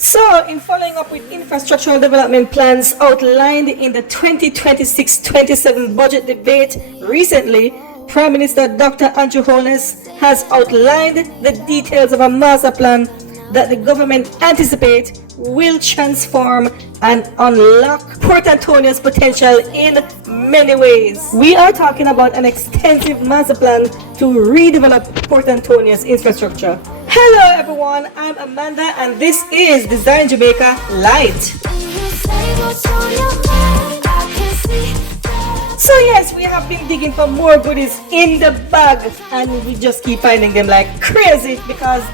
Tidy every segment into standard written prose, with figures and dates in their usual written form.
So, in following up with infrastructural development plans outlined in the 2026-27 budget debate recently, Prime Minister Dr. Andrew Holness has outlined the details of a master plan that the government anticipates will transform and unlock Port Antonia's potential in many ways. We are talking about an extensive master plan to redevelop Port Antonia's infrastructure. Hello everyone, I'm Amanda and this is Design Jamaica LITE. So yes, we have been digging for more goodies in the bag and we just keep finding them like crazy because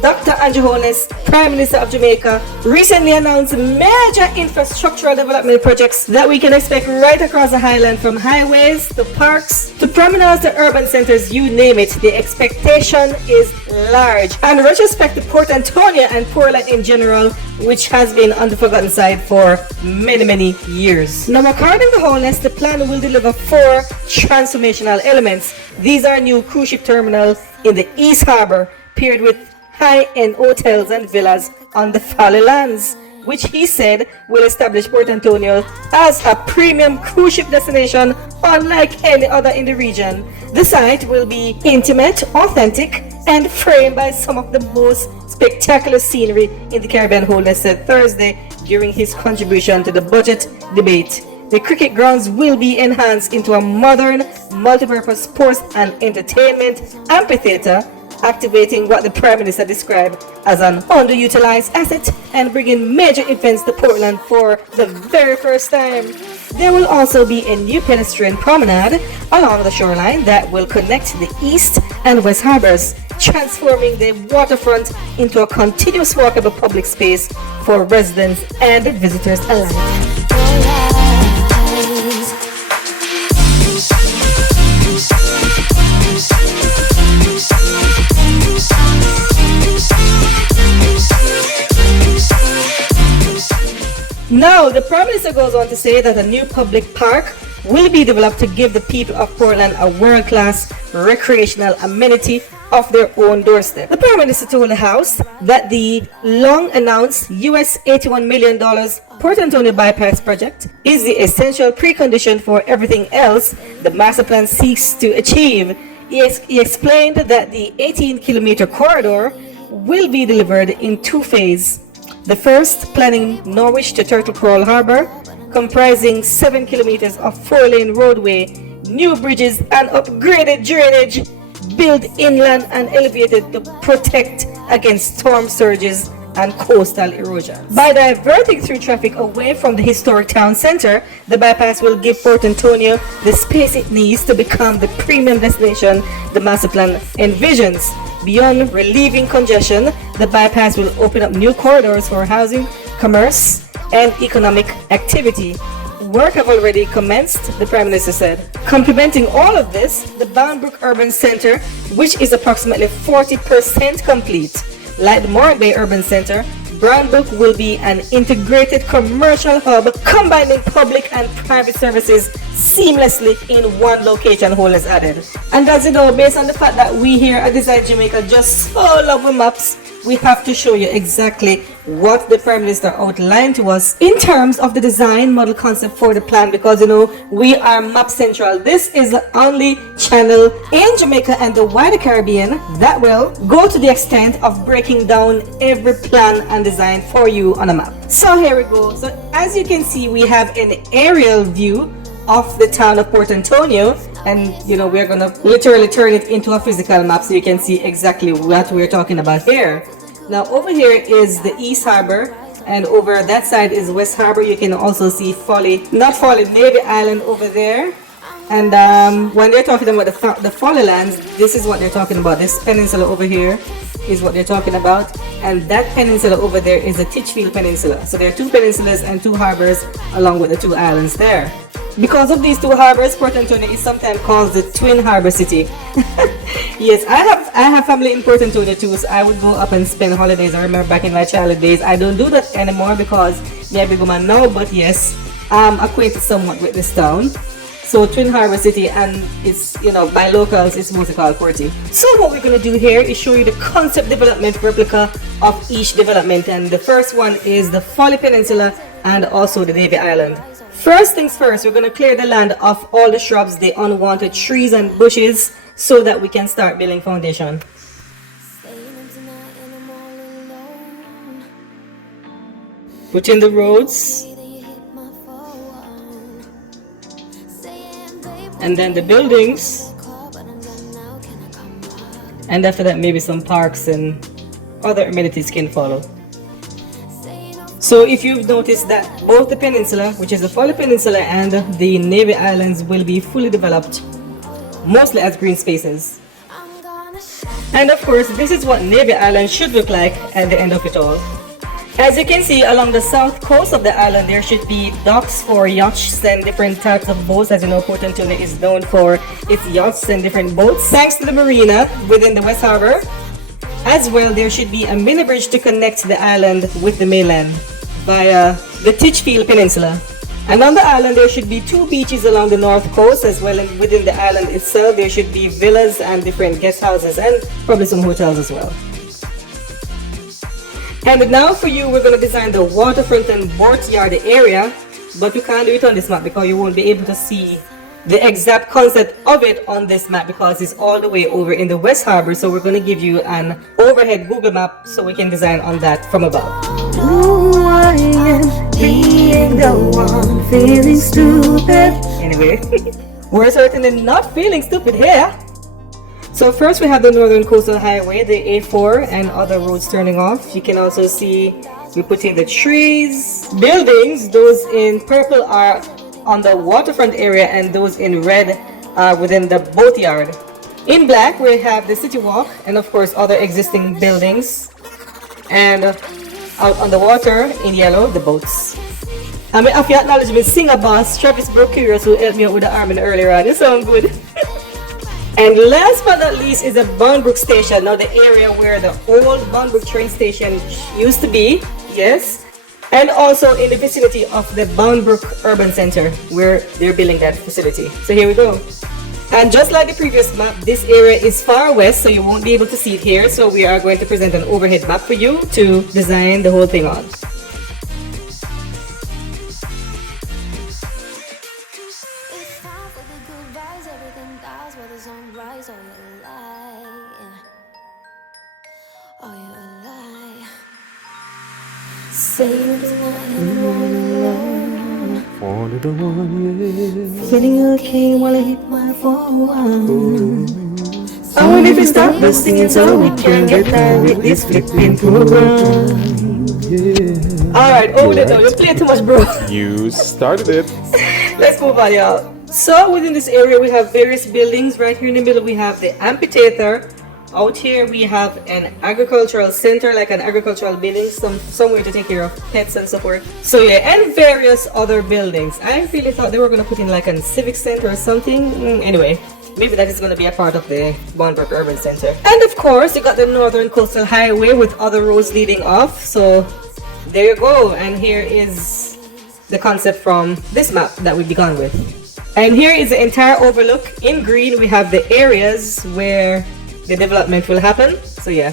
Dr. Andrew Holness, Prime Minister of Jamaica, recently announced major infrastructural development projects that we can expect right across the highland, from highways to parks to promenades to urban centers, you name it. The expectation is large. And retrospect to Port Antonia and Portland in general, which has been on the forgotten side for many years. Now, according to Holness, the plan will deliver 4 transformational elements. These are new cruise ship terminals in the East Harbour, paired with high-end hotels and villas on the Folly lands, which he said will establish Port Antonio as a premium cruise ship destination unlike any other in the region. The site will be intimate, authentic, and framed by some of the most spectacular scenery in the Caribbean, Holness said Thursday during his contribution to the budget debate. The cricket grounds will be enhanced into a modern, multi-purpose sports and entertainment amphitheater, activating what the Prime Minister described as an underutilized asset and bringing major events to Portland for the very first time. There will also be a new pedestrian promenade along the shoreline that will connect the East and West Harbors, transforming the waterfront into a continuous walkable public space for residents and visitors alike. Now, the Prime Minister goes on to say that a new public park will be developed to give the people of Portland a world-class recreational amenity off their own doorstep. The Prime Minister told the House that the long-announced US $81 million Port Antonio Bypass project is the essential precondition for everything else the master plan seeks to achieve. He explained that the 18-kilometer corridor will be delivered in 2 phases. The first, planning Norwich to Turtle Crawl Harbour, comprising 7 kilometers of 4-lane roadway, new bridges and upgraded drainage, built inland and elevated to protect against storm surges and coastal erosion. By diverting through traffic away from the historic town centre, the bypass will give Port Antonio the space it needs to become the premium destination the master plan envisions. Beyond relieving congestion, the bypass will open up new corridors for housing, commerce, and economic activity. Work have already commenced, the Prime Minister said. Complementing all of this, the Boundbrook Urban Centre, which is approximately 40% complete, like the Moran Bay Urban Centre, Boundbrook will be an integrated commercial hub combining public and private services seamlessly in one location, Holness added. And as you know, based on the fact that we here at Design Jamaica just so love maps, we have to show you exactly what the Prime Minister outlined to us in terms of the design model concept for the plan, because you know we are Map Central. This is the only channel in Jamaica and the wider Caribbean that will go to the extent of breaking down every plan and design for you on a map. So here we go. So as you can see, we have an aerial view of the town of Port Antonio, and you know we're gonna literally turn it into a physical map so you can see exactly what we're talking about here. Now over here is the East Harbour, and over that side is West Harbour. You can also see Navy Island over there. And when they're talking about the Folly lands, this is what they're talking about. This peninsula over here is what they're talking about, and that peninsula over there is the Titchfield Peninsula. So there are 2 peninsulas and 2 harbors along with the 2 islands there. Because of these 2 harbors, Port Antonio is sometimes called the Twin Harbor City. Yes, I have family in Port Antonio too, so I would go up and spend holidays. I remember back in my childhood days. I don't do that anymore because I'm a big woman now, but yes, I'm acquainted somewhat with this town. So Twin Harbor City, and it's, you know, by locals it's mostly called Porty. So what we're going to do here is show you the concept development replica of each development, and the first one is the Folly Peninsula and also the Navy Island. First things first, we're going to clear the land of all the shrubs, the unwanted trees and bushes, so that we can start building foundation. Put in the roads, and then the buildings, and after that maybe some parks and other amenities can follow. So if you've noticed that both the peninsula, which is the Folly Peninsula, and the Navy Islands will be fully developed, mostly as green spaces. And of course, this is what Navy Island should look like at the end of it all. As you can see, along the south coast of the island, there should be docks for yachts and different types of boats. As you know, Port Antonio is known for its yachts and different boats. Thanks to the marina within the West Harbor. As well, there should be a mini bridge to connect the island with the mainland via the Titchfield Peninsula. And on the island, there should be 2 beaches along the north coast, as well as within the island itself, there should be villas and different guest houses and probably some hotels as well. And now for you, we're going to design the waterfront and boatyard area, but we can't do it on this map because you won't be able to see the exact concept of it on this map because it's all the way over in the West Harbor. So we're going to give you an overhead Google map so we can design on that from above. Ooh, I am being the one feeling stupid. Anyway, we're certainly not feeling stupid here. So first we have the Northern Coastal Highway, the A4 and other roads turning off. You can also see we put in the trees, buildings. Those in purple are on the waterfront area and those in red are within the boatyard. In black we have the City Walk and of course other existing buildings. And out on the water in yellow, the boats. I mean, if you acknowledge me, singer boss Travis Brocurious, who helped me out with the army earlier on. It sounds good. And last but not least is the Boundbrook Station. Now the area where the old Boundbrook train station used to be, yes. And also in the vicinity of the Boundbrook Urban Center where they're building that facility. So here we go. And just like the previous map, this area is far west, so you won't be able to see it here. So we are going to present an overhead map for you to design the whole thing on. Feeling okay while I hit my phone. I wonder if you stop listening so we can get down with this flipping program. Alright, hold it now. You play too much, bro. You started it. Let's move on, y'all. So within this area we have various buildings. Right here in the middle we have the amphitheater. Out here we have an agricultural center, like an agricultural building, somewhere to take care of pets and so forth. So yeah, and various other buildings. I really thought they were going to put in like a civic center or something. Anyway, maybe that is going to be a part of the Boundbrook Urban Center. And of course, you got the Northern Coastal Highway with other roads leading off. So there you go. And here is the concept from this map that we began with. And here is the entire overlook. In green, we have the areas where the development will happen. So yeah,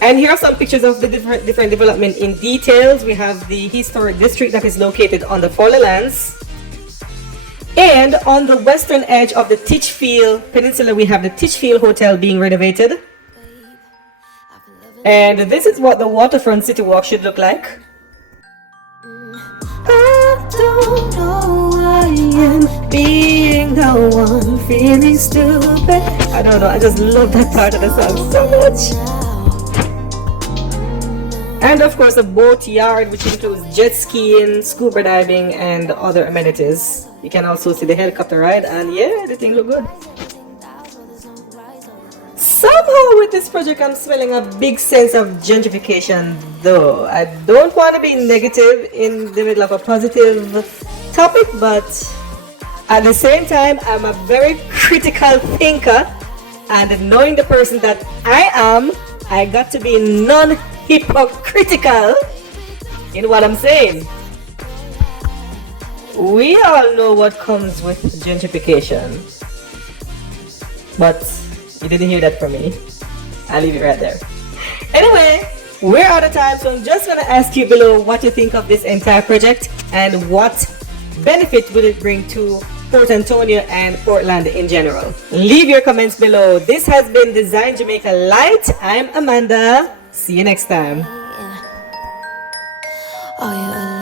and here are some pictors of the different development in details. We have the historic district that is located on the Folly lands, and on the western edge of the Titchfield Peninsula we have the Titchfield Hotel being renovated. And this is what the waterfront city walk should look like. I don't know why I am being the one feeling stupid. I don't know, I just love that part of the song so much. And of course a boat yard, which includes jet skiing, scuba diving and other amenities. You can also see the helicopter ride, and yeah, the thing look good. Somehow with this project I'm smelling a big sense of gentrification though. I don't want to be negative in the middle of a positive topic, but at the same time I'm a very critical thinker, and knowing the person that I am, I got to be non-hypocritical in what I'm saying. We all know what comes with gentrification. But you didn't hear that from me. I'll leave it right there. Anyway, we're out of time, so I'm just gonna ask you below what you think of this entire project and what benefit will it bring to Port Antonio and Portland in general. Leave your comments below. This has been Design Jamaica LITE. I'm Amanda. See you next time. Are you alive?